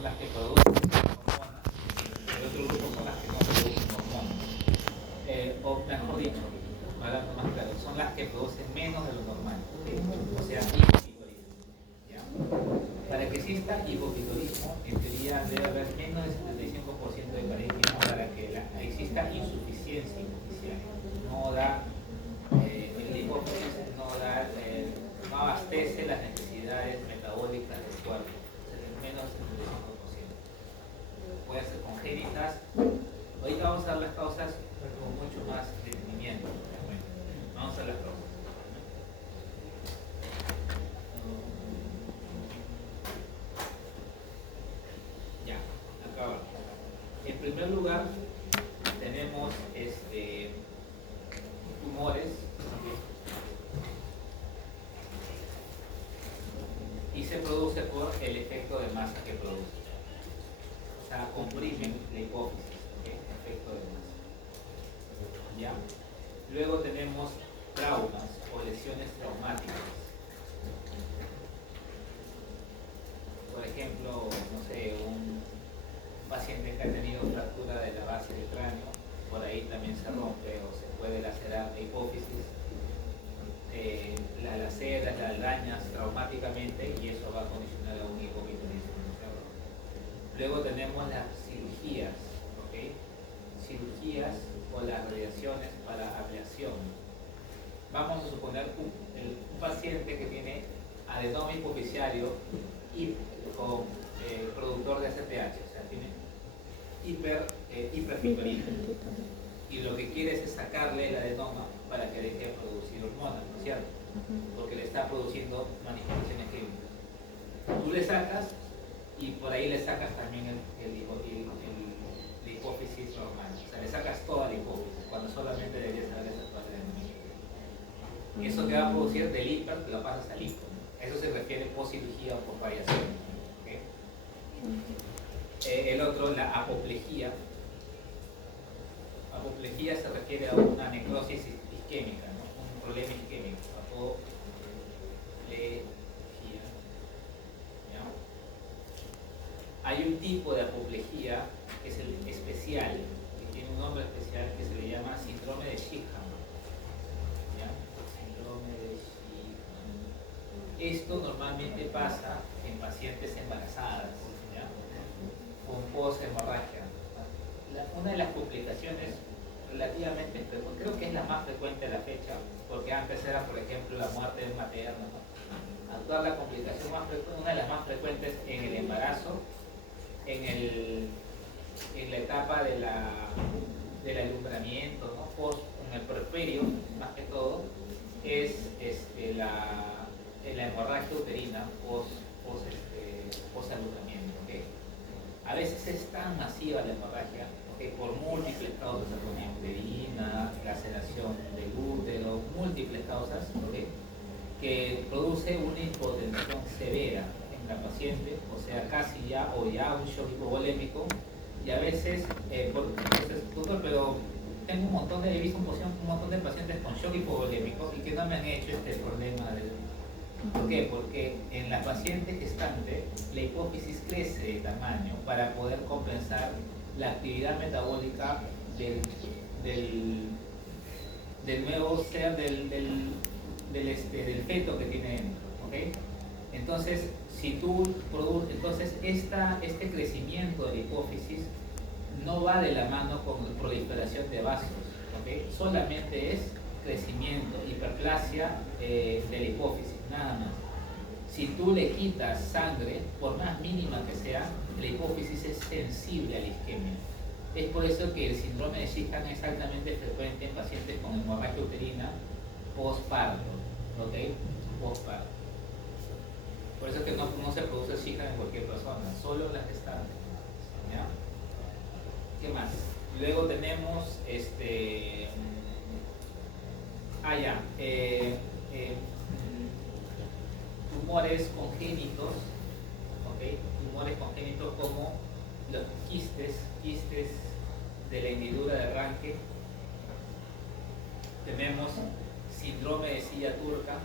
son las que producen hormonas, el otro grupo son las que no producen hormonas. O mejor dicho, hablando más claro, son las que producen menos de lo normal, o sea, hipopituitarismo. ¿Ya? Para que exista hipopituitarismo, en teoría debe haber menos del 75% de parénquima para que exista insuficiencia inicial. No da, el hipófisis no abastece las necesidades metabólicas del cuerpo, o sea, menos del 75%. Pueden ser congénitas. Ahorita vamos a ver las causas con mucho más detenimiento. Vamos a ver las causas. Ya, acá va. En primer lugar, tenemos tumores y se produce por el efecto de masa que produce. O sea, comprimen la hipófisis, efecto de masa. ¿Ya? Luego tenemos traumas o lesiones traumáticas. Por ejemplo, no sé, un paciente que ha tenido fractura de la base del cráneo, por ahí también se rompe o se puede lacerar la hipófisis. La laceras, la dañas traumáticamente y eso va a condicionar a un hipopituitarismo. Luego tenemos las cirugías, ¿ok? Cirugías o las radiaciones para ablación. Vamos a suponer un paciente que tiene adenoma hipofisiario y con productor de ACTH, o sea, tiene hiperpituitarismo. Y lo que quieres es sacarle el adenoma para que deje de producir hormonas, ¿no es cierto? Porque le está produciendo manifestaciones químicas. Tú le sacas y por ahí le sacas también la hipófisis normal. O sea, le sacas toda la hipófisis, cuando solamente deberías sacar esa parte de la. Y eso que va a producir del hiper, te lo pasas al hipo. Eso se refiere post cirugía o por variación. ¿Okay? El otro, la apoplejía. Apoplejía se refiere a una necrosis isquémica, ¿no? Un problema isquémico. Apoplejía. ¿Ya? Hay un tipo de apoplejía que es el especial, que tiene un nombre especial que se le llama síndrome de Sheehan. ¿Ya? Síndrome de Sheehan. Esto normalmente pasa en pacientes embarazadas, ¿ya? Con poshemorragia. Una de las complicaciones relativamente frecuentes, creo que es la más frecuente a la fecha, porque antes era, por ejemplo, la muerte materna, ¿no? Actual, la complicación más frecuente, una de las más frecuentes en el embarazo, en la etapa del alumbramiento, ¿no? En el puerperio, más que todo, es la hemorragia uterina post-alumbramiento. ¿Okay? A veces es tan masiva la hemorragia, ¿okay? Por múltiples causas, atonía uterina, laceración del útero, múltiples causas, ¿okay? Que produce una hipotensión severa en la paciente, o sea, casi ya o ya un shock hipovolémico, y a veces, entonces, doctor, pero tengo he visto un montón de pacientes con shock hipovolémico y que no me han hecho este problema del. ¿Por qué? Porque en la paciente gestante la hipófisis crece de tamaño para poder compensar la actividad metabólica del nuevo ser del feto que tiene dentro. ¿Okay? Entonces, si tú produces, este crecimiento de la hipófisis no va de la mano con proliferación de vasos, ¿okay? Solamente es crecimiento, hiperplasia de la hipófisis, nada más. Si tú le quitas sangre, por más mínima que sea, la hipófisis es sensible a la isquemia. Es por eso que el síndrome de Sheehan es altamente frecuente en pacientes con hemorragia uterina postparto, ¿ok? Postparto. Por eso es que no se produce Sheehan en cualquier persona, solo en las gestantes. ¿Ya? ¿Qué más? Luego tenemos tumores congénitos, ¿okay? Tumores congénitos como los quistes de la hendidura de arranque. Tenemos síndrome de silla turca.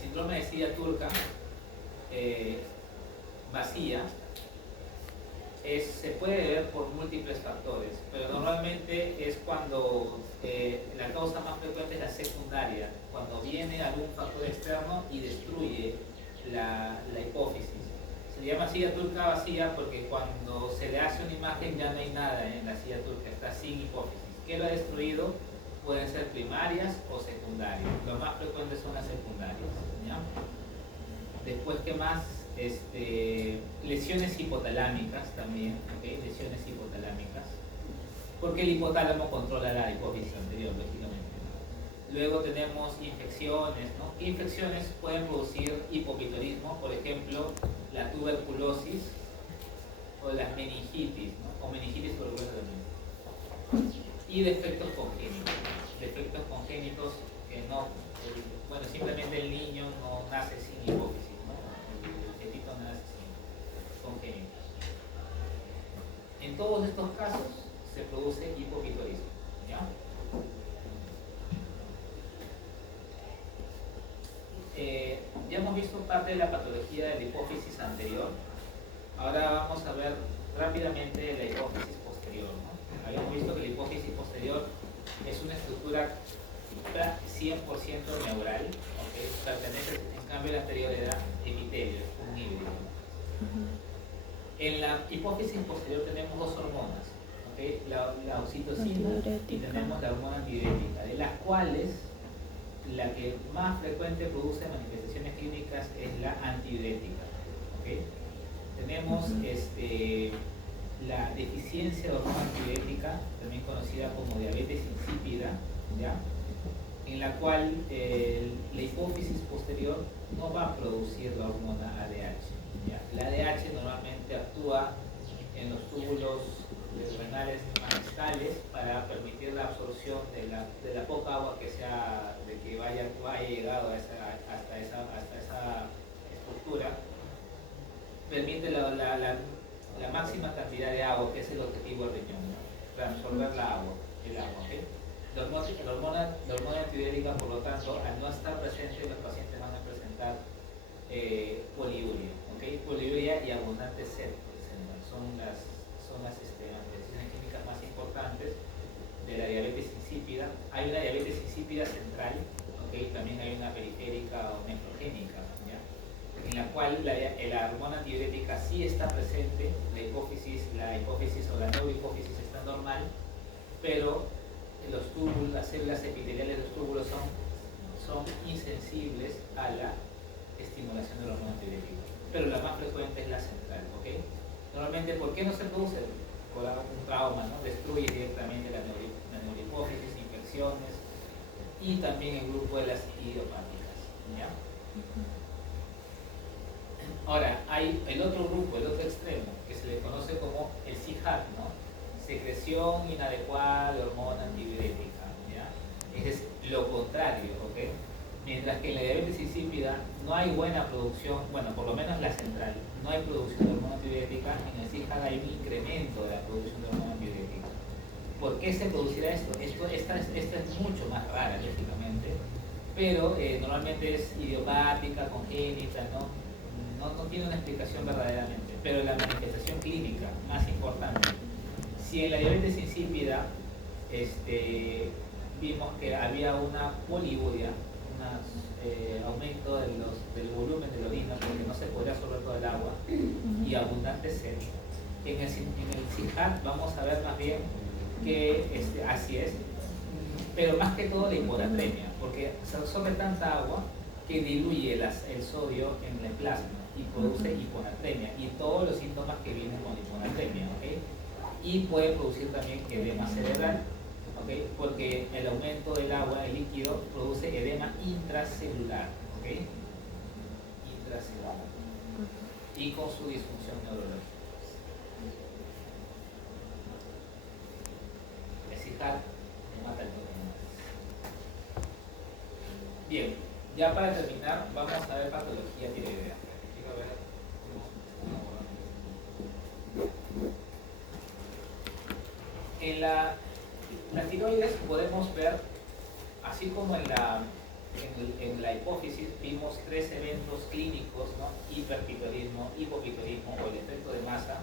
síndrome de silla turca vacía se puede ver por múltiples factores, pero normalmente es cuando la causa más frecuente es la secundaria, cuando viene algún factor externo y destruye la hipófisis. Se llama silla turca vacía porque cuando se le hace una imagen ya no hay nada en la silla turca, está sin hipófisis. ¿Qué lo ha destruido? Pueden ser primarias o secundarias. Lo más frecuente son las secundarias, ¿ya? Después, ¿qué más? Lesiones hipotalámicas también, ¿okay? Lesiones hipotalámicas, porque el hipotálamo controla la hipófisis anterior, lógicamente, ¿no? Luego tenemos infecciones, ¿no? Infecciones pueden producir hipopitolismo, por ejemplo, la tuberculosis o las meningitis, ¿no? O meningitis tuberculosa también. Y defectos congénitos que no, bueno, simplemente el niño no nace sin hipófisis, ¿no? El fetito nace sin congénito. En todos estos casos se produce hipopitolismo, ¿ya? Ya hemos visto parte de la patología de la hipófisis anterior. Ahora vamos a ver rápidamente la hipófisis posterior, ¿no? Habíamos visto que la hipófisis posterior es una estructura 100% neural, ¿okay? Pertenece, en cambio la anterior era epitelio, un híbrido. En la hipófisis posterior tenemos dos hormonas, ¿okay? La oxitocina y tenemos la hormona antidiurética, de las cuales la que más frecuente produce manifestaciones clínicas es la antidiurética, ¿okay? Tenemos la deficiencia de hormona antidiurética, también conocida como diabetes insípida, ¿ya? En la cual la hipófisis posterior no va a producir la hormona ADH, ¿ya? La ADH normalmente actúa en los túbulos renales magistales para permitir la absorción de la poca agua que haya llegado hasta esa estructura. Permite la máxima cantidad de agua, que es el objetivo del riñón, ¿no? Transformar el agua, ¿okay? La hormona antidiurética, por lo tanto, al no estar presente, los pacientes van a presentar poliuria, ¿okay? Poliuria y abundante sed, son las manifestaciones clínicas más importantes de la diabetes insípida. Hay una diabetes insípida central, ¿okay? También hay una periférica o nefrogénica, ¿ya? En la cual la hormona antidiurética sí está presente, la hipófisis o la neurohipófisis está normal, pero los túbulos, las células epiteliales de los túbulos son insensibles a la estimulación de la hormona antidiurética, pero la más frecuente es la central, ¿okay? Normalmente, ¿por qué no se produce? Por un trauma, ¿no? Destruye directamente la neurohipófisis, infecciones y también el grupo de las idiopáticas, ¿ya? Ahora, hay el otro grupo, el otro extremo, que se le conoce como el CIHAT, ¿no? Secreción inadecuada de hormona antidiurética, ¿ya? Ese es lo contrario, ¿ok? Mientras que en la diabetes insípida no hay buena producción, bueno, por lo menos la central, no hay producción de hormona antidiurética, en el CIHAT hay un incremento de la producción de hormona antidiurética. ¿Por qué se producirá esto? Esta es mucho más rara, lógicamente, pero normalmente es idiopática, congénita, no tiene una explicación verdaderamente, pero la manifestación clínica más importante. Si en la diabetes insípida vimos que había una poliuria, un aumento del volumen de la orina porque no se podía absorber todo el agua y abundante sed, en el CIHAT vamos a ver más bien que así es, pero más que todo la hiponatremia, porque se absorbe tanta agua que diluye el sodio en el plasma y produce hiponatremia y todos los síntomas que vienen con hiponatremia, ¿okay? Y puede producir también edema cerebral, ¿okay? Porque el aumento del agua, el líquido, produce edema intracelular, ¿okay? Intracelular, y con su disfunción neurológica. El CIHAT mata el todo. Bien, ya para terminar, vamos a ver patología tiroidea. En la tiroides podemos ver, así como en la en la hipófisis vimos 3 eventos clínicos, ¿no? Hiperpitolismo, hipopitolismo o el efecto de masa.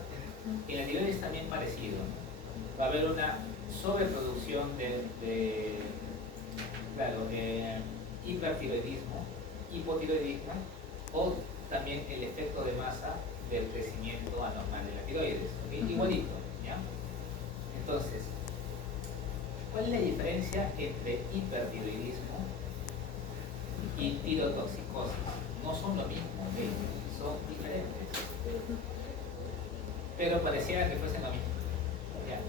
En la tiroides también parecido, ¿no? Va a haber una sobreproducción de hipertiroidismo, hipotiroidismo o también el efecto de masa del crecimiento anormal de la tiroides, ¿okay? Igualito, ¿ya? Entonces, ¿cuál es la diferencia entre hipertiroidismo y tirotoxicosis? No son lo mismo, ¿okay? Son diferentes, pero pareciera que fuesen lo mismo, ¿ya?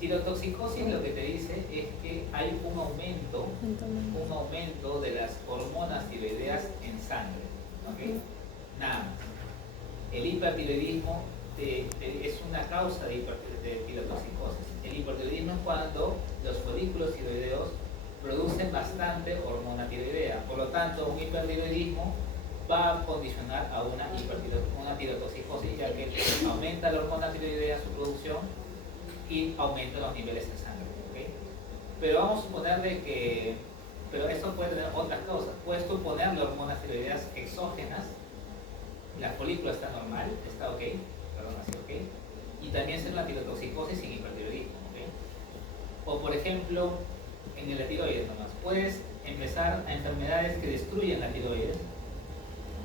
Tirotoxicosis lo que te dice es que hay un aumento de las hormonas tiroideas en sangre, ¿okay? Nada más. El hipertiroidismo es una causa de tirotoxicosis. El hipertiroidismo es cuando los folículos tiroideos producen bastante hormona tiroidea. Por lo tanto, un hipertiroidismo va a condicionar a una tirotoxicosis, ya que aumenta la hormona tiroidea su producción y aumenta los niveles en sangre, ¿okay? Pero vamos a suponer pero esto puede tener otras causas. Puedes tú ponerle hormonas tiroideas exógenas, la folícula está normal, está ok, y también ser la tirotoxicosis sin hipertiroidismo, ¿okay? O por ejemplo, en la tiroides nomás, puedes empezar a enfermedades que destruyen la tiroides,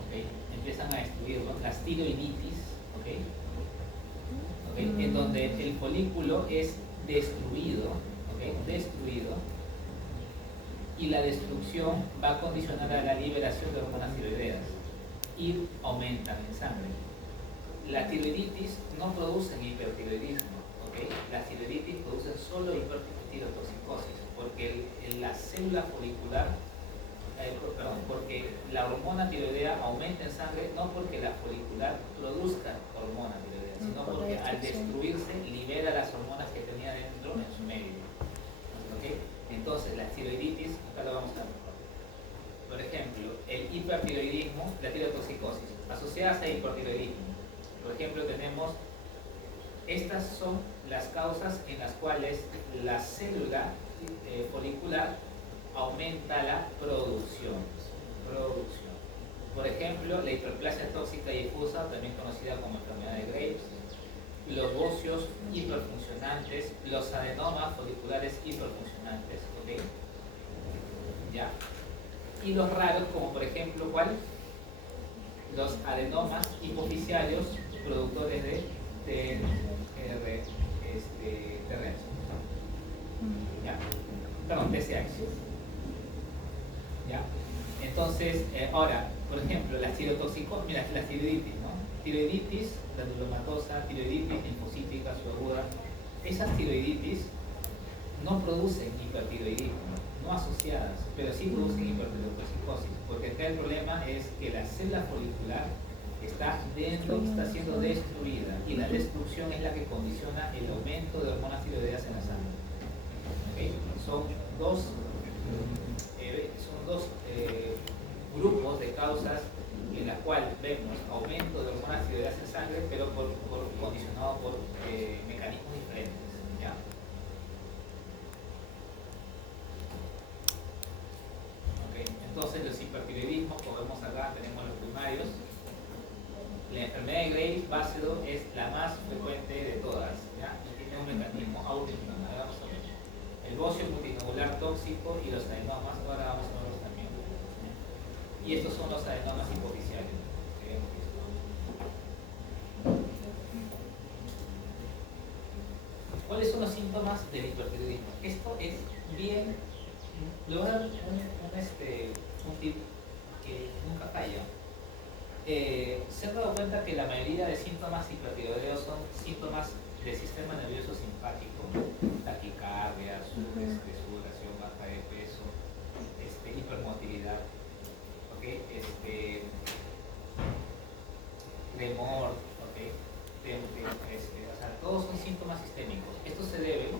¿okay? Empiezan a destruirlo, las tiroiditis, ¿okay? En donde el folículo es destruido, ¿okay? Destruido, y la destrucción va a condicionar a la liberación de hormonas tiroideas y aumentan en sangre. Las tiroiditis no producen hipertiroidismo, ¿okay? Las tiroiditis producen solo hipertirotoxicosis, porque la célula folicular, porque la hormona tiroidea aumenta en sangre, no porque la folicular produzca hormona tiroidea, sino porque al destruirse libera las hormonas que tenía dentro en su medio, ¿okay? Entonces las tiroiditis, acá lo vamos a ver. Por ejemplo, el hipertiroidismo, la tirotoxicosis, asociadas a hipertiroidismo. Por ejemplo, estas son las causas en las cuales la célula folicular aumenta la producción. Por ejemplo, la hiperplasia tóxica y difusa, también conocida como enfermedad de Graves, los bocios hiperfuncionantes, los adenomas foliculares hiperfuncionantes, ¿ok? ¿Ya? Y los raros, como por ejemplo, ¿cuál? Los adenomas hipoficiarios productores de TRH. ¿Ya? Perdón, TSH. ¿Ya? Entonces, ahora, por ejemplo, las tirotoxicosis, mira, las tiroiditis, ¿no? Tiroiditis granulomatosa, tiroiditis linfocítica, subaguda. Esas tiroiditis no producen hipertiroidismo, no asociadas, pero sí producen hipertirotoxicosis, porque acá el problema es que la célula folicular está siendo destruida, y la destrucción es la que condiciona el aumento de hormonas tiroideas en la sangre. ¿Okay? Son dos grupos de causas en las cuales vemos aumento de hormonas tiroideas en sangre, pero condicionado por mecanismos diferentes, ¿ya? Okay. Entonces los hipertiroidismos, como vemos acá, tenemos los primarios. La enfermedad de Graves básido es la más frecuente de todas, ¿ya? Y tiene un mecanismo autoinmune. Vamos a ver. El bocio multinodular tóxico y los adenomas, ahora vamos a verlos también. Y estos son los adenomas hipoficiarios. ¿Cuáles son los síntomas del hipertiroidismo? Esto es bien, le voy a dar un tip que nunca falla. Se han dado cuenta que la mayoría de síntomas hipertiroideos son síntomas del sistema nervioso simpático: taquicardia, sudoración, baja de peso, hipermotilidad, ¿okay? Temor, ¿okay? O sea, todos son síntomas sistémicos. Esto se debe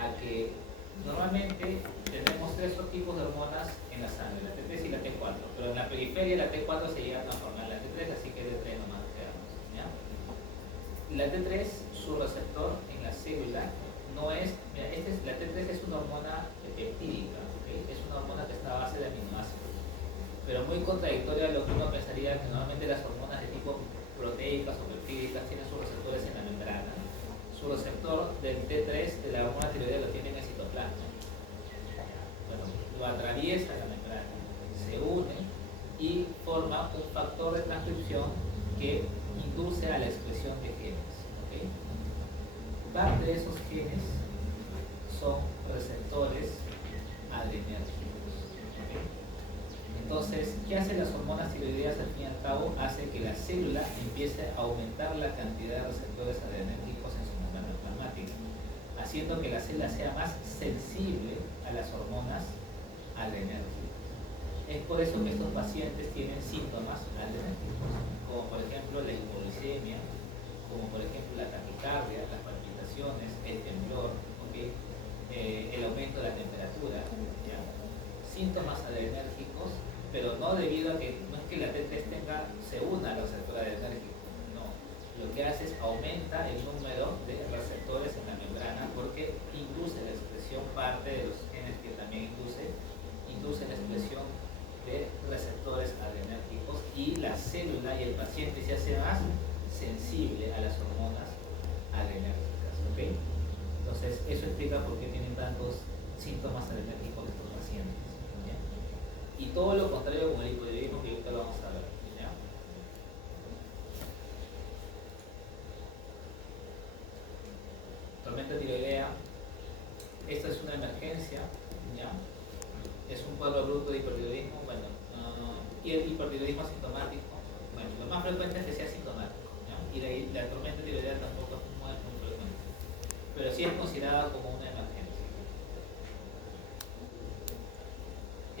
a que normalmente tenemos 3 tipos de hormonas en la sangre, la T3 y la T4, pero en la periferia la T4 se llega a transformar en la T3, así que T3 nomás quedamos, ¿ya? La T3, su receptor en la célula no es, mira, la T3 es una hormona peptídica, ¿okay? Es una hormona que está a base de aminoácidos. pero muy contradictorio a lo que uno pensaría, que normalmente las hormonas de tipo proteicas o peptídicas tienen sus receptores en la membrana. Su receptor del T3 de la hormona tiroidea lo tiene en el citoplasma. Bueno, lo atraviesa la membrana, se une y forma un factor de transcripción que induce a la expresión de genes. ¿Okay? Parte de esos genes son receptores adrenérgicos. ¿Okay? Entonces, ¿qué hacen las hormonas tiroideas al fin y al cabo? Hace que la célula empiece a aumentar la cantidad de receptores adrenérgicos en su membrana plasmática, haciendo que la célula sea más sensible a las hormonas adrenérgicas. Es por eso que estos pacientes tienen síntomas adrenérgicos, como por ejemplo la hipoglicemia, como por ejemplo la taquicardia, las palpitaciones, el temblor, ¿okay? El aumento de la temperatura, ¿ya? Síntomas adrenérgicos, pero no debido a que, no es que la T3 se una al receptor adrenérgico, no. Lo que hace es aumenta el número de receptores en la membrana porque induce la expresión, parte de los genes que también induce la expresión de receptores adrenérgicos, y la célula y el paciente se hace más sensible a las hormonas adrenérgicas. ¿Okay? Entonces, eso explica por qué tienen tantos síntomas adrenérgicos estos pacientes. ¿Ya? Y todo lo contrario con el hipotiroidismo, que ahorita lo vamos a ver. ¿Ya? Tormenta tiroidea, esta es una emergencia, ¿ya? Es un cuadro bruto de hipertiroidismo, bueno, y el hipertiroidismo asintomático, bueno, lo más frecuente es que sea asintomático, ¿ya? Y la tormenta tiroidea tampoco es muy frecuente, pero sí es considerada como una emergencia.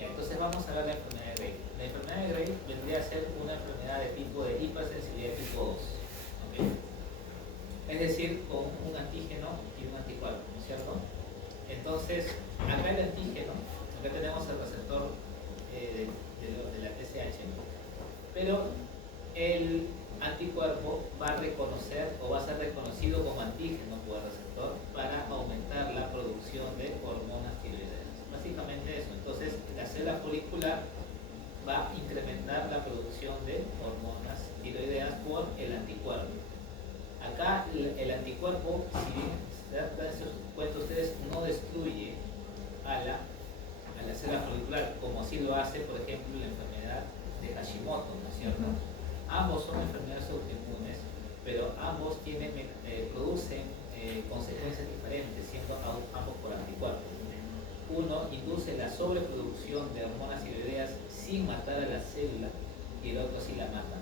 Ya, entonces vamos a ver la enfermedad de Graves. La enfermedad de Graves vendría a ser una enfermedad de tipo de hipersensibilidad tipo 2, ¿okay? Es decir, con un antígeno y un anticuerpo, ¿no es cierto? Entonces, acá el antígeno, acá tenemos el receptor de la TSH, pero el anticuerpo va a reconocer o va a ser reconocido como antígeno por el receptor para aumentar la producción de hormonas tiroideas. Básicamente eso. Entonces, la célula folicular va a incrementar la producción de hormonas tiroideas por el anticuerpo. Acá el anticuerpo, si bien se dan cuenta ustedes, no destruye a la célula folicular, como si lo hace, por ejemplo, la enfermedad de Hashimoto, ¿no es cierto? Ambos son enfermedades autoinmunes, pero ambos producen consecuencias diferentes, siendo ambos por anticuerpos. Uno induce la sobreproducción de hormonas tiroideas sin matar a la célula, y el otro sí la mata.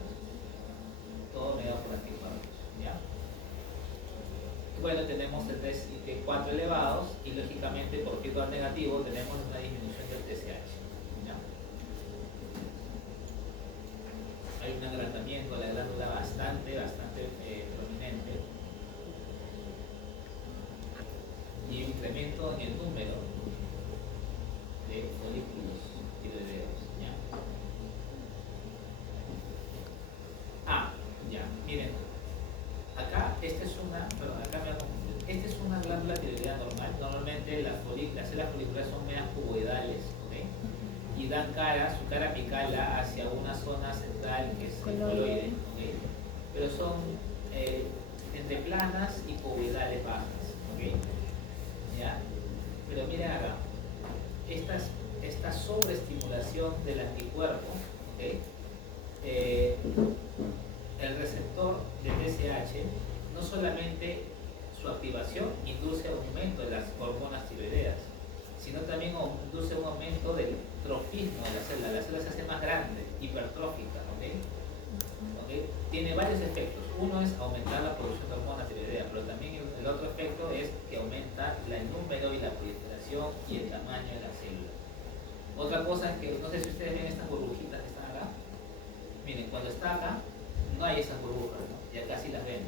Todo mediado por anticuerpos, ¿ya? Bueno, tenemos el T4 elevados y lógicamente por feedback negativo tenemos una disminución del TSH. ¿Ya? Hay un agrandamiento de la glándula bastante prominente y un incremento en el número de folículos tiroideos. ¿Ya? Ya, miren. Acá, esta es una glándula tiroidea normal. Normalmente las células foliculares son medias cuboidales, ¿okay? Y dan su cara picala hacia una zona central que es el coloide, ¿okay? Pero son entre planas y cuboidales bajas, ¿okay? ¿Ya? Pero miren acá, esta sobreestimulación del anticuerpo, ¿okay? El receptor de TSH, no solamente su activación induce aumento de las hormonas tiroideas, sino también induce un aumento del trofismo de la célula se hace más grande, hipertrófica, ¿okay? ¿Okay? Tiene varios efectos. Uno es aumentar la producción de hormonas tiroideas, pero también el otro efecto es que aumenta el número y la proliferación y el tamaño de la célula. Otra cosa es que, no sé si ustedes ven estas burbujitas que están acá. Miren, cuando está acá, no hay esas burbujas, ¿no? Ya casi las ven.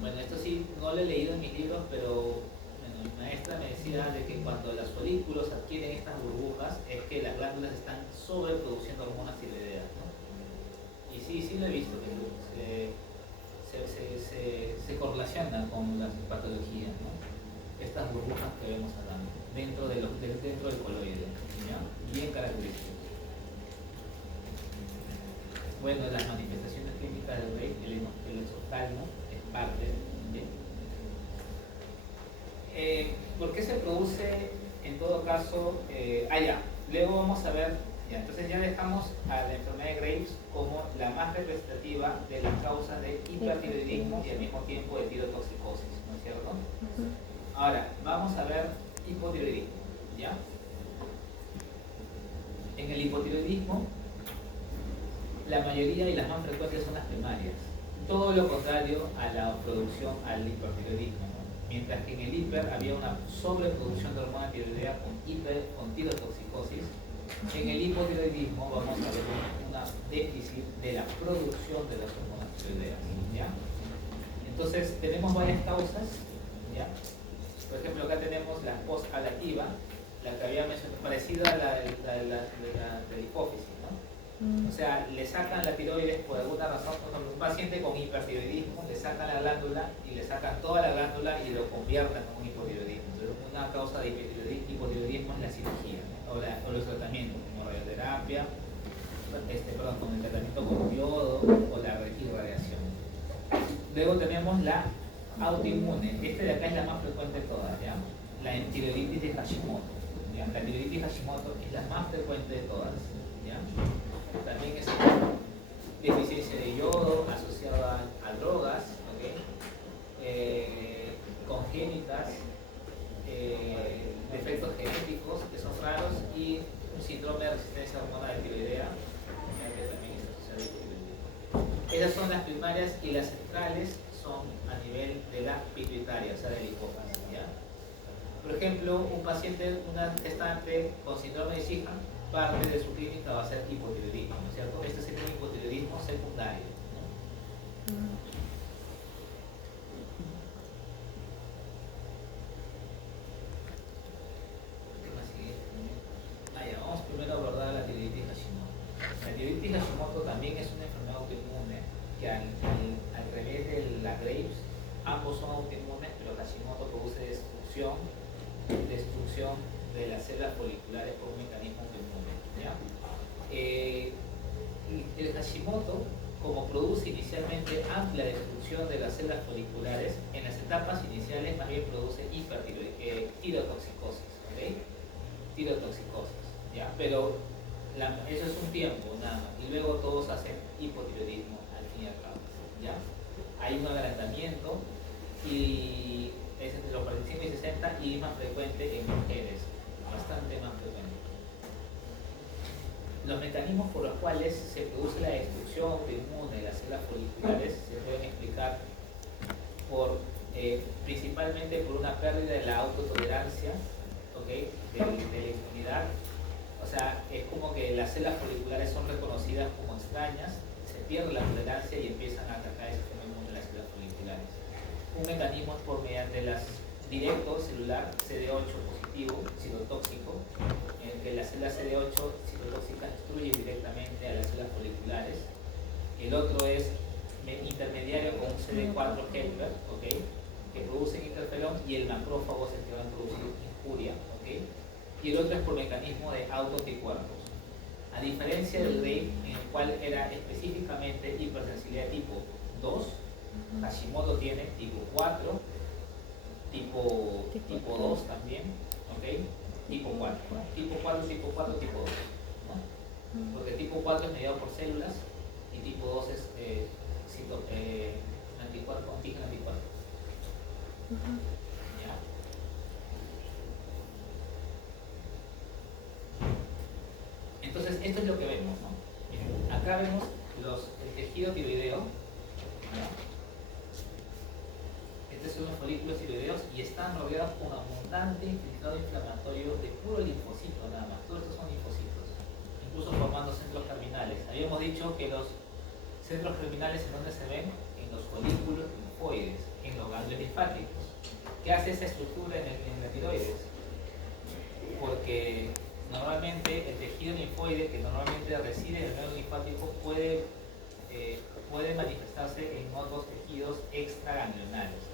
Bueno, esto sí, no lo he leído en mis libros, pero bueno, mi maestra me decía de que cuando los folículos adquieren estas burbujas es que las glándulas están sobreproduciendo hormonas tiroideas, ¿no? Y sí lo he visto, que se correlacionan con las patologías, ¿no? Estas burbujas que vemos acá, dentro del coloide, ¿ya? Bien características. Bueno, las manifestaciones clínicas del Graves, el exoftalmo es parte de. ¿Por qué se produce en todo caso? Ya, luego vamos a ver, ya, entonces ya dejamos a la enfermedad de Graves como la más representativa de las causas de hipertiroidismo y al mismo tiempo de tirotoxicosis, ¿no es cierto? Ahora, vamos a ver hipotiroidismo, ¿ya? En el hipotiroidismo, la mayoría y las más frecuentes son las primarias. Todo lo contrario a la producción al hipertiroidismo, ¿no? Mientras que en el hiper había una sobreproducción de hormona tiroidea con tirotoxicosis, en el hipotiroidismo vamos a ver un déficit de la producción de las hormonas tiroideas, ¿ya? Entonces tenemos varias causas, ¿ya? Por ejemplo, acá tenemos la post-adaptiva, la que había mencionado, parecida a la de hipófisis, ¿no? O sea, le sacan la tiroides por alguna razón. Por ejemplo, un paciente con hipertiroidismo, le sacan la glándula y le sacan toda la glándula y lo convierten en un hipotiroidismo. Entonces, una causa de hipotiroidismo es la cirugía, ¿no? o los tratamientos, como radioterapia, con el tratamiento con yodo o la irradiación. Luego tenemos la autoinmune. Este de acá es la más frecuente de todas, ¿ya? La tiroiditis de Hashimoto, ¿ya? La tiroiditis Hashimoto es la más frecuente de todas, ¿ya? También es deficiencia de yodo asociada a drogas, ¿okay? Congénitas, defectos genéticos que son raros y un síndrome de resistencia hormonal tiroidea, que también es asociado al hipotiroidismo. Esas son las primarias y las centrales son a nivel de la pituitaria, o sea, del hipófisis, ¿ya? Por ejemplo, un paciente, una gestante con síndrome de Sjögren, parte de su clínica va a ser hipotiroidismo, ¿no es cierto? Este es el hipotiroidismo secundario, ¿no? ¿Qué más sigue? Ya, vamos primero a abordar la tiroiditis Hashimoto. La tiroiditis Hashimoto también es una enfermedad autoinmune que al revés de la Graves, ambos son autoinmunes, pero Hashimoto produce destrucción de las células foliculares por un mecanismo autoinmune, ¿ya? El Hashimoto, como produce inicialmente amplia destrucción de las células foliculares, en las etapas iniciales más bien produce tirotoxicosis, ¿ok? Tirotoxicosis, ¿ya? Pero eso es un tiempo nada más, y luego todos hacen hipotiroidismo al fin y al cabo, ¿ya? Hay un adelantamiento y es entre los 45 y 60 y es más frecuente en mujeres, bastante más frecuente. Los mecanismos por los cuales se produce la destrucción autoinmune de las células foliculares se pueden explicar principalmente por una pérdida de la autotolerancia, ¿okay? de la inmunidad. O sea, es como que las células foliculares son reconocidas como extrañas, se pierde la tolerancia y empiezan a atacar el sistema inmune de las células foliculares. Un mecanismo es por mediante las directo celular CD8 positivo, citotóxico, en el que la célula CD8 citotóxica destruye directamente a las células foliculares. El otro es intermediario con un CD4 helper, ¿okay? Que produce interferón y el macrófago es el que va a producir injuria, ¿okay? Y el otro es por mecanismo de autoanticuerpos. A diferencia del Graves, en el cual era específicamente hipersensibilidad tipo 2, Hashimoto tiene tipo 4, tipo 2 también, ¿ok? Tipo 4, tipo 4, tipo 4, tipo 2, ¿no? Porque tipo 4 es mediado por células y tipo 2 es anticuerpo, antígeno anticuerpo. ¿Ya? Entonces, esto es lo que vemos, ¿no? Miren, acá vemos el tejido tiroideo, ¿ya? Estos son los folículos tiroideos y están rodeados con abundante infiltrado inflamatorio de puro linfocito, nada más. Todos estos son linfocitos, incluso formando centros germinales. Habíamos dicho que los centros germinales, ¿en dónde se ven? En los folículos linfoides, en los ganglios linfáticos. ¿Qué hace esa estructura en la tiroides? Porque normalmente el tejido linfoide, que normalmente reside en el ganglio linfático, puede manifestarse en otros tejidos extraganglionales.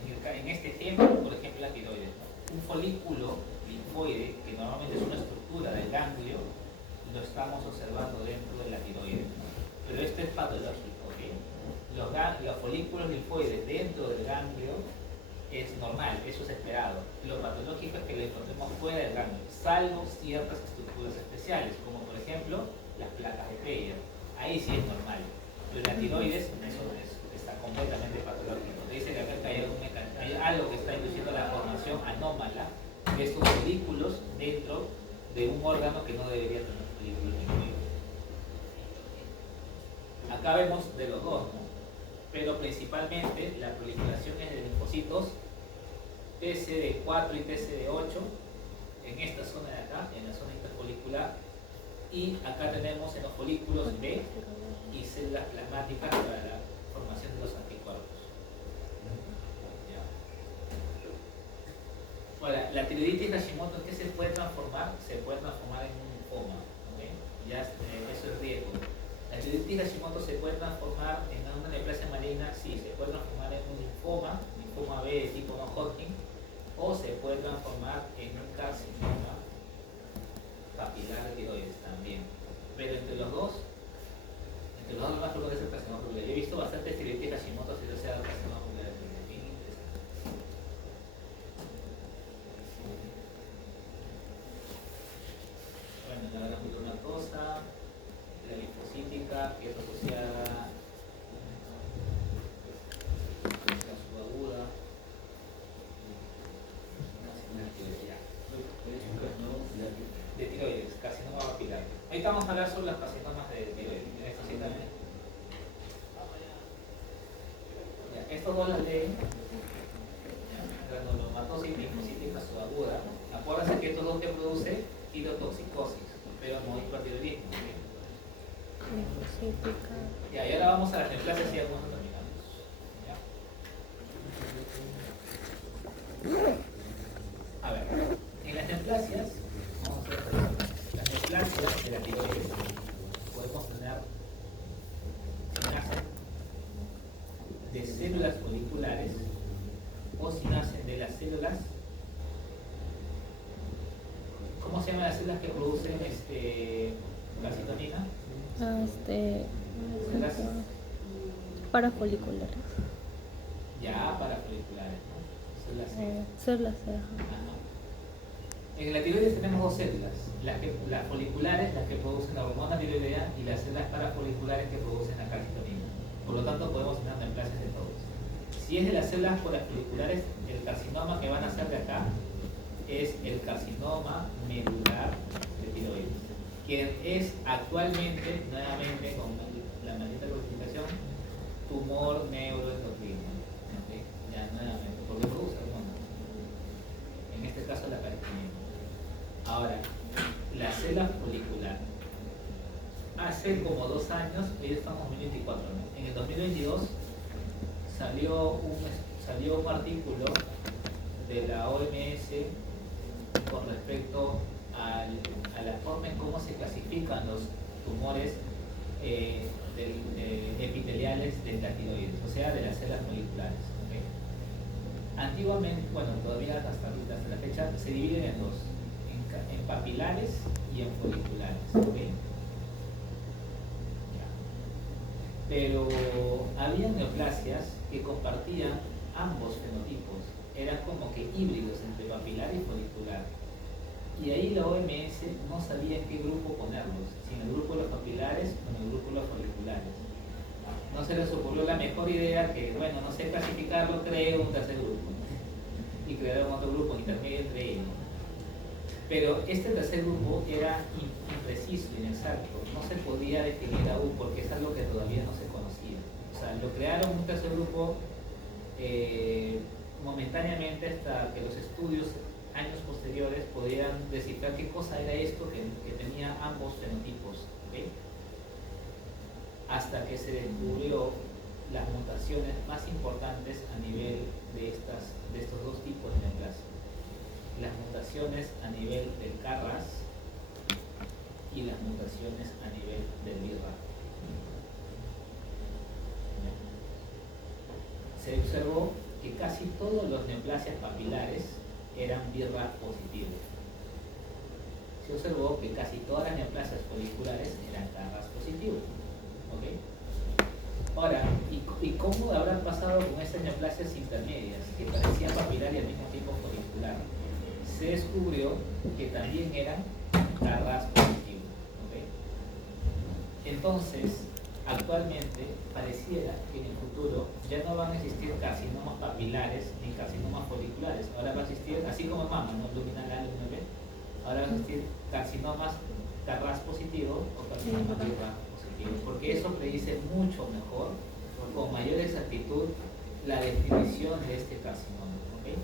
En este ejemplo, por ejemplo, la tiroides, ¿no? Un folículo linfoide, que normalmente es una estructura del ganglio, lo estamos observando dentro de la tiroides, ¿no? pero esto es patológico, ¿ok? Los folículos linfoides dentro del ganglio es normal, eso es esperado. Lo patológico es que lo encontremos fuera del ganglio, salvo ciertas estructuras especiales, como por ejemplo las placas de Peyer. Ahí sí es normal. Pero la tiroides, está completamente patológico. Dice que acá hay algo que está induciendo la formación anómala de estos folículos dentro de un órgano que no debería tener folículos linfoides. Acá vemos de los dos, ¿no? Pero principalmente la proliferación es de linfocitos TCD4 y TCD8 en esta zona de acá, en la zona interfolicular, y acá tenemos en los folículos B y células plasmáticas para la formación de los anticuerpos. ¿Ya? Ahora, la tiroiditis Hashimoto, ¿en qué se puede transformar? Se puede transformar en un linfoma, ¿okay? Ya, eso es riesgo. La tiroiditis Hashimoto se puede transformar en una neoplasia maligna, sí, se puede transformar en un linfoma B de tipo no-Hodgkin, o se puede transformar en un carcinoma capilar de tiroides también. Pero entre los dos lo más probable es el carcinoma ocular. Yo he visto bastante tiroiditis Hashimoto si no sea el carcinoma ocular. Bien interesante. Bueno, la granulomatosa, la linfocítica, que es asociada a la subaguda, de tiroides, carcinoma papilar. Ahí vamos a hablar sobre las carcinomas de tiroides. Esto sí también. Ya, estos dos las leen. Granulomatosa y linfocítica subaguda. Acuérdense que estos dos que produce tirotoxicosis, pero no hipertiroidismo. Linfocítica. Ya, y ahora vamos a las neoplasias y algunos terminamos. ¿Ya? A ver, en las neoplasias, vamos a ver, las neoplasias de la tiroides podemos tener, si nacen de células foliculares o si nacen de las células, ¿cómo se llaman las células que producen calcitonina? Células Parafoliculares. ya parafoliculares, ¿no? Células C. Células C. Ajá. En la tiroides tenemos dos células, las foliculares, las que producen la hormona tiroidea, y las células parafoliculares que producen la calcitonina. Por lo tanto, podemos tener neoplasias de todos. Si es de las células parafoliculares, el carcinoma que van a hacer de acá es el carcinoma medular de tiroides, que es actualmente, nuevamente con la maldita clasificación, tumor neuroendocrino. ¿Okay? Ya nuevamente, porque produce hormona. En este caso la calcitonina. Ahora, la célula folicular. Hace como 2 años, hoy estamos en 2024, ¿no? En el 2022 salió un artículo de la OMS con respecto a la forma en cómo se clasifican los tumores epiteliales de la tiroides, o sea, de las células moleculares. ¿Okay? Antiguamente, bueno, todavía hasta la fecha, se dividen en dos, en papilares y en foliculares. ¿Okay? Pero había neoplasias que compartían ambos fenotipos, eran como que híbridos entre papilar y folicular. Y ahí la OMS no sabía en qué grupo ponerlos, si en el grupo de los papilares o en el grupo de los foliculares. No se les ocurrió la mejor idea que, bueno, no sé clasificarlo, creo un tercer grupo. Y crearon otro grupo intermedio entre ellos. Pero este tercer grupo era impreciso, inexacto, no se podía definir aún porque es algo que todavía no se conocía. O sea, lo crearon un tercer grupo momentáneamente hasta que los estudios años posteriores podían descifrar qué cosa era esto que tenía ambos fenotipos. ¿Okay? Hasta que se descubrió las mutaciones más importantes a nivel de estos dos tipos de neoplasia. Las mutaciones a nivel del Carras y las mutaciones a nivel del BRAF. Se observó que casi todos los neoplasias papilares eran BRAF positivos. Se observó que casi todas las neoplasias foliculares eran Carras positivos. ¿Okay? ¿cómo habrá pasado con estas neoplasias intermedias que parecían papilar y al mismo tiempo folicular? Se descubrió que también eran Carras positivos. ¿Okay? Entonces, actualmente pareciera que en el futuro ya no van a existir carcinomas papilares ni carcinomas foliculares. Ahora va a existir, así como en mama, ¿no? Luminal A, luminal B, ahora van a existir carcinomas Carras positivos o carcinomas Carras positivos, porque eso predice mucho mejor, con mayor exactitud, la definición de este carcinoma. ¿Okay?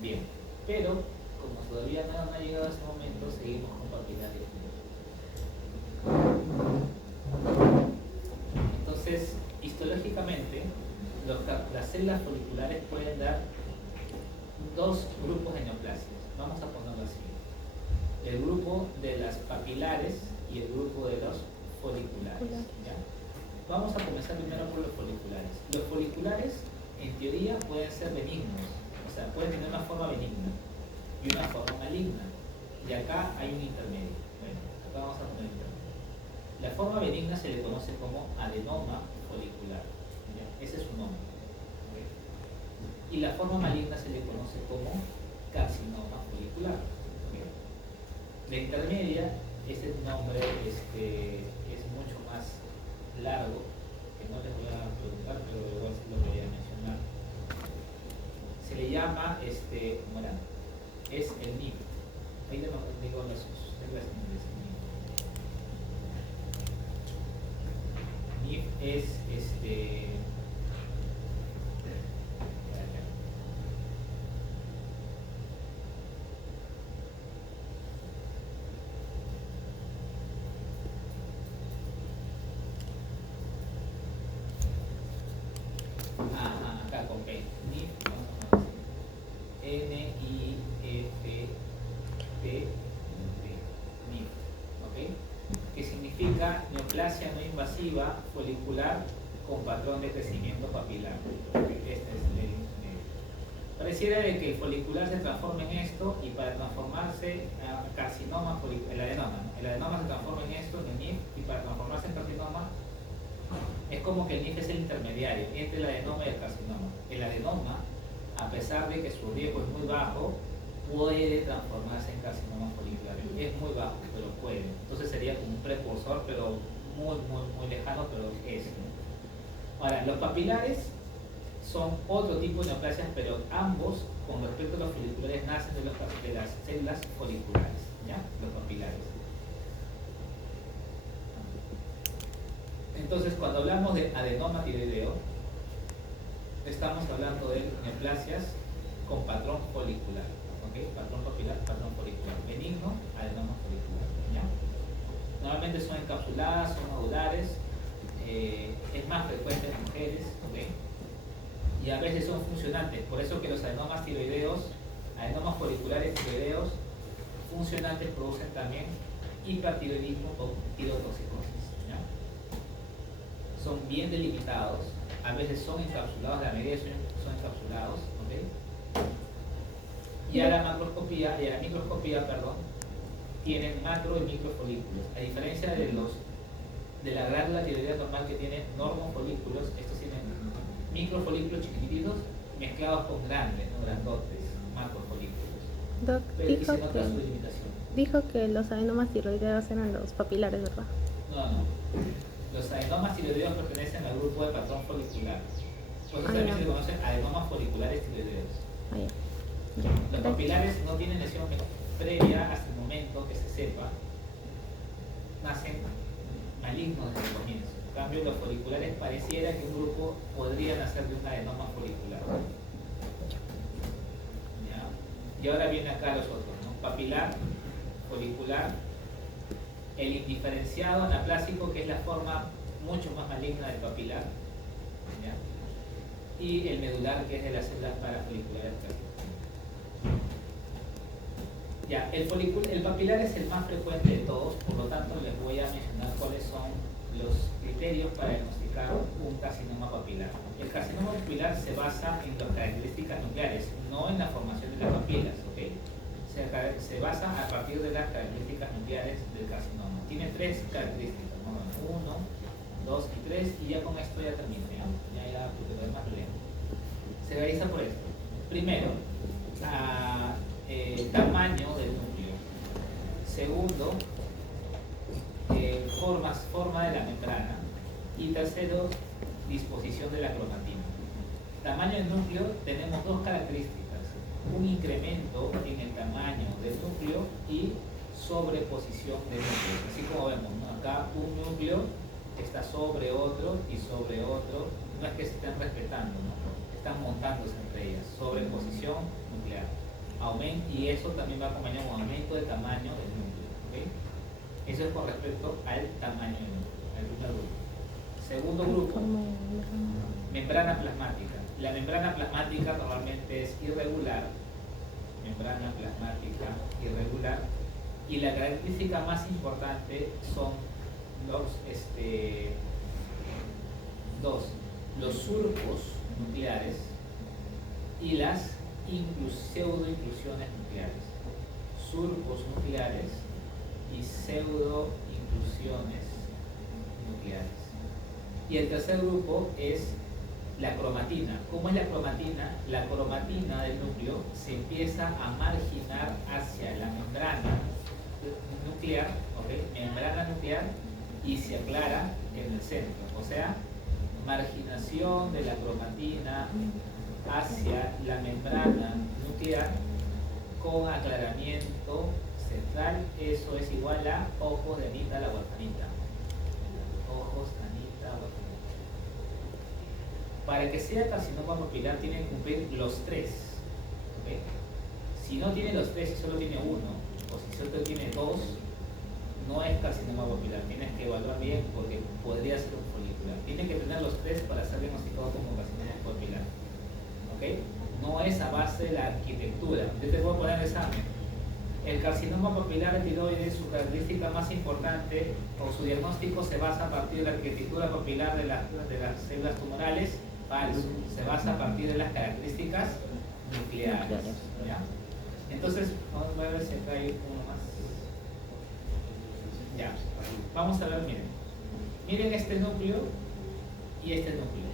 Bien, pero como todavía no ha llegado a ese momento, seguimos con papilares. Entonces, histológicamente, las células foliculares pueden dar dos grupos de neoplasias. Vamos a ponerlo así: el grupo de las papilares y el grupo de los foliculares. ¿Ya? Vamos a comenzar primero por los foliculares. Los foliculares, en teoría, pueden ser benignos, o sea, pueden tener una forma benigna y una forma maligna. Y acá hay un intermedio. Bueno, acá vamos a poner intermedio. La forma benigna se le conoce como adenoma folicular. ¿Ya? Ese es su nombre. ¿Okay? Y la forma maligna se le conoce como carcinoma folicular. ¿Okay? La intermedia, ese nombre es mucho más largo, que no les voy a preguntar, pero igual sí lo voy a mencionar. Se le llama, ¿cómo era? Es el NIF. Ahí le digo las reglas en inglés. NIF es acá con P. NIF, vamos a poner NIFP, NIF, ¿ok? Que significa neoplasia no invasiva folicular con patrón de crecimiento papilar. Este es pareciera de que el folicular se transforma en esto, y para transformarse a carcinoma, el adenoma se transforma en esto, en el NIF, y para transformarse en carcinoma es como que el NIF es el intermediario entre el adenoma y el carcinoma. El adenoma, a pesar de que su riesgo es muy bajo, puede transformarse en carcinoma folicular. Es muy bajo, pero puede. Entonces sería como un precursor, pero muy lejano, pero es. Ahora, los papilares son otro tipo de neoplasias, pero ambos, con respecto a los foliculares, nacen de las células foliculares, ¿ya? Los papilares. Entonces, cuando hablamos de adenoma tiroideo, estamos hablando de neoplasias con patrón folicular, ¿ok? Patrón papilar, patrón folicular, benigno, adenoma folicular, ¿ya? Normalmente son encapsuladas, son nodulares, es más frecuente en mujeres, ¿ok? Y a veces son funcionantes, por eso que los adenomas tiroideos, adenomas foliculares tiroideos funcionantes producen también hipertiroidismo o tirotoxicosis, ¿ya? Son bien delimitados, a veces son encapsulados, la mayoría son encapsulados, ¿ok? Y a la microscopía, tienen macro y microfolículos. A diferencia de la glándula tiroidea normal, que tiene normofolículos, estos tienen microfolículos chiquititos mezclados con grandes, ¿no? Grandotes, macrofolículos. Doc, Pero su delimitación. dijo que los adenomas tiroideos eran los papilares, ¿verdad? No. Los adenomas tiroideos pertenecen al grupo de patrón folicular. Por eso también se le conocen adenomas foliculares tiroideos. Los papilares no tienen lesión previa hasta el momento que se sepa. Nacen malignos desde el comienzo. En cambio, los foliculares pareciera que un grupo podría nacer de un adenoma folicular. ¿Ya? Y ahora viene acá los otros, ¿no? Papilar, folicular, el indiferenciado anaplásico, que es la forma mucho más maligna del papilar, ¿ya? Y el medular, que es de las células parafoliculares clásicas. Ya, el papilar es el más frecuente de todos, por lo tanto les voy a mencionar cuáles son los criterios para diagnosticar un carcinoma papilar. El carcinoma papilar se basa en las características nucleares, no en la formación de las papilas, ¿ok? Se basa a partir de las características nucleares del carcinoma. Tiene tres características, ¿no? 1, 2 y 3, y ya con esto ya termino, ya porque lo demás lo leo. Se realiza por esto. Primero, tamaño del núcleo. Segundo, forma de la membrana. Y tercero, disposición de la cromatina. Tamaño del núcleo, tenemos dos características: un incremento en el tamaño del núcleo y sobreposición de núcleos. Así como vemos, ¿no? Acá un núcleo está sobre otro y sobre otro. No es que se estén respetando, ¿no? Están montándose entre ellas. Sobreposición nuclear. Y eso también va acompañado con aumento de tamaño del núcleo. ¿Okay? Eso es con respecto al tamaño del núcleo, al primer grupo. Segundo grupo, membrana plasmática. La membrana plasmática normalmente es irregular. Membrana plasmática irregular. Y la característica más importante son los surcos nucleares y las pseudoinclusiones nucleares. Surcos nucleares y pseudoinclusiones nucleares. Y el tercer grupo es la cromatina. ¿Cómo es la cromatina? La cromatina del núcleo se empieza a marginar hacia la membrana nuclear, ¿okay? Membrana nuclear, y se aclara en el centro. O sea, marginación de la cromatina hacia la membrana nuclear con aclaramiento central. Eso es igual a ojos de Anita la huerfanita. Ojos Anita huerfanita. Para que sea carcinoma papilar tiene que cumplir los tres. ¿Okay? Si no tiene los tres y solo tiene uno, o si solo tiene dos, no es carcinoma papilar. Tienes que evaluar bien porque podría ser un folicular. Tiene que tener los tres para ser diagnosticado como carcinoma papilar. ¿Okay? No es a base de la arquitectura. Yo te voy a poner el examen. El carcinoma papilar de tiroides, su característica más importante o su diagnóstico se basa a partir de la arquitectura papilar de las células tumorales. Falso. Se basa a partir de las características nucleares. ¿Ya? Entonces, vamos a ver si acá hay uno más. Ya. Vamos a ver, miren. Miren este núcleo y este núcleo.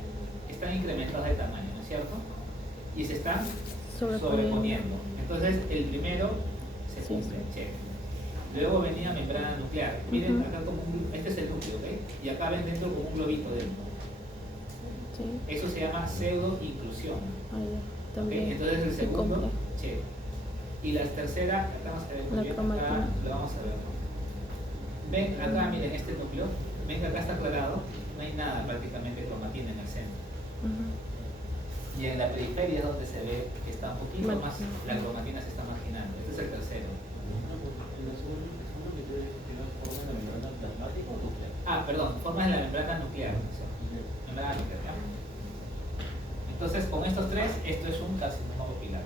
Están incrementados de tamaño, ¿no es cierto? Y se están sobreponiendo. Entonces, el primero se cumple, check. Luego venía membrana nuclear. Miren acá como este es el núcleo, ¿ok? Y acá ven dentro como un globito dentro. Sí. Eso se llama pseudo-inclusión. ¿Okay? Entonces el segundo, check. Y la tercera, acá vamos a ver muy bien, acá lo vamos a ver. Ven acá, miren este núcleo. Ven que acá está aclarado. No hay nada prácticamente de cromatina en el centro. Y en la periferia es donde se ve que está un poquito más, la cromatina se está marginando. Este es el tercero. Perdón, forma de la membrana nuclear. Membrana nuclear, ¿ya? Entonces, con estos tres, esto es un carcinoma papilar.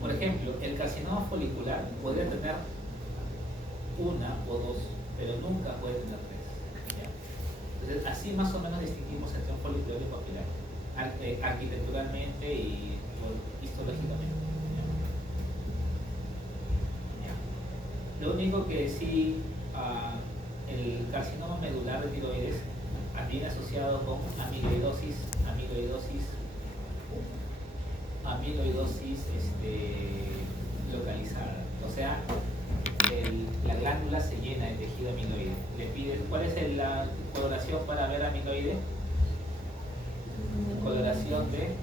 Por ejemplo, el carcinoma folicular podría tener una o dos, pero nunca puede tener tres. ¿Ya? Entonces, así más o menos distinguimos entre un folicular y papilar, arquitecturalmente y histológicamente. ¿Ya? Lo único que sí, el carcinoma medular de tiroides viene asociado con amiloidosis localizada. O sea, la glándula se llena de tejido amiloide. Le piden, ¿cuál es la coloración para ver amiloide? Coloración de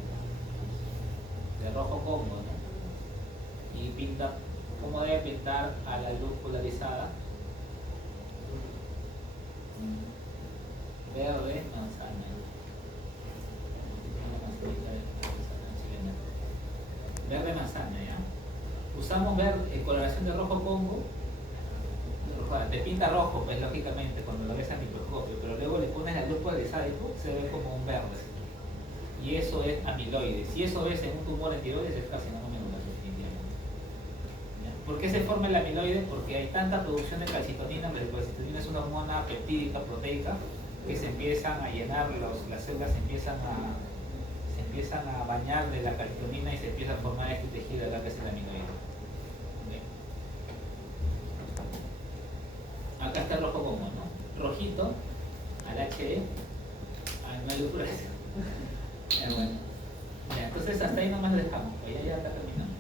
rojo Congo, ¿no? Y pinta, ¿cómo debe pintar a la luz polarizada? Verde, manzana. Verde manzana, ¿ya? Usamos coloración de rojo Congo. Te pinta rojo, pues lógicamente cuando lo ves al microscopio, pero luego le pones la luz polarizada y se ve como un verde. Y eso es amiloide. Si eso ves en un tumor en tiroides, es carcinoma medular, definitivamente. ¿Por qué se forma el amiloide? Porque hay tanta producción de calcitonina. La calcitonina es una hormona peptídica, proteica, que se empiezan a llenar, las células se empiezan a bañar de la calcitonina y se empieza a formar este tejido acá que es el amiloide. H, mayúsculas. Bueno. Ya, entonces hasta ahí nomás dejamos, ya está terminando.